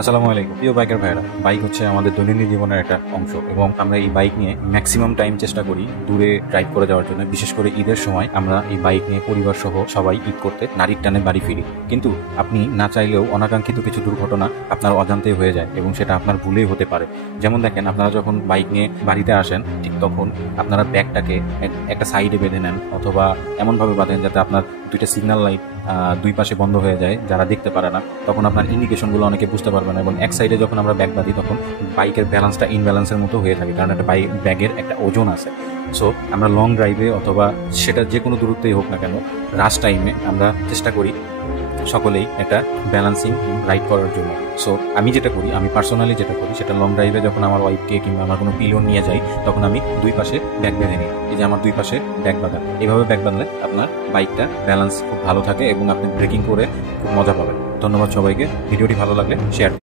আসসালামু আলাইকুম প্রিয় বাইকার ভাইরা। বাইক হচ্ছে আমাদের দৈনন্দিন জীবনের একটা অংশ এবং আমরা এই বাইক নিয়ে ম্যাক্সিমাম টাইম চেষ্টা করি দূরে ড্রাইভ করে যাওয়ার জন্য। বিশেষ করে ঈদের সময় আমরা এই বাইক নিয়ে পরিবার সহ সবাই ঈদ করতে নারীর টানে বাড়ি ফিরি, কিন্তু আপনি না চাইলেও অনাকাঙ্ক্ষিত কিছু দুর্ঘটনা আপনার অজান্তে হয়ে যায় এবং সেটা আপনার ভুলেই হতে পারে। যেমন দেখেন, আপনারা যখন বাইক নিয়ে বাড়িতে আসেন ঠিক তখন আপনারা ব্যাগটাকে একটা সাইডে বেঁধে নেন অথবা এমনভাবে বাঁধেন যাতে আপনার দুইটা সিগন্যাল লাইট দুই পাশে বন্ধ হয়ে যায়, যারা দেখতে পারে না। তখন আপনার ইন্ডিকেশনগুলো অনেকে বুঝতে পারবে না এবং এক সাইডে যখন আমরা ব্যাগ বাঁধি তখন বাইকের ব্যালেন্সটা ইনব্যালেন্সের মতো হয়ে থাকে, কারণ একটা ব্যাগের একটা ওজন আছে। সো আমরা লং ড্রাইভে অথবা সেটা যে কোনো দূরত্বেই হোক না কেন, রাশ টাইমে আমরা চেষ্টা করি সকলেই একটা ব্যালেন্সিং রাইড করার জন্য। সো আমি পার্সোনালি যেটা করি সেটা, লং ড্রাইভে যখন আমার ওয়াইফকে কিংবা আমার কোনো পিলিয়ন নিয়ে যাই তখন আমি দুই পাশে ব্যাগ বেঁধে নিই। এই যে আমার দুই পাশে ব্যাগ বাঁধা, এইভাবে ব্যাগ বাঁধলে আপনার বাইকটা ব্যালেন্স খুব ভালো থাকে এবং আপনি ব্রেকিং করে খুব মজা পাবেন। ধন্যবাদ সবাইকে। ভিডিওটি ভালো লাগলে শেয়ার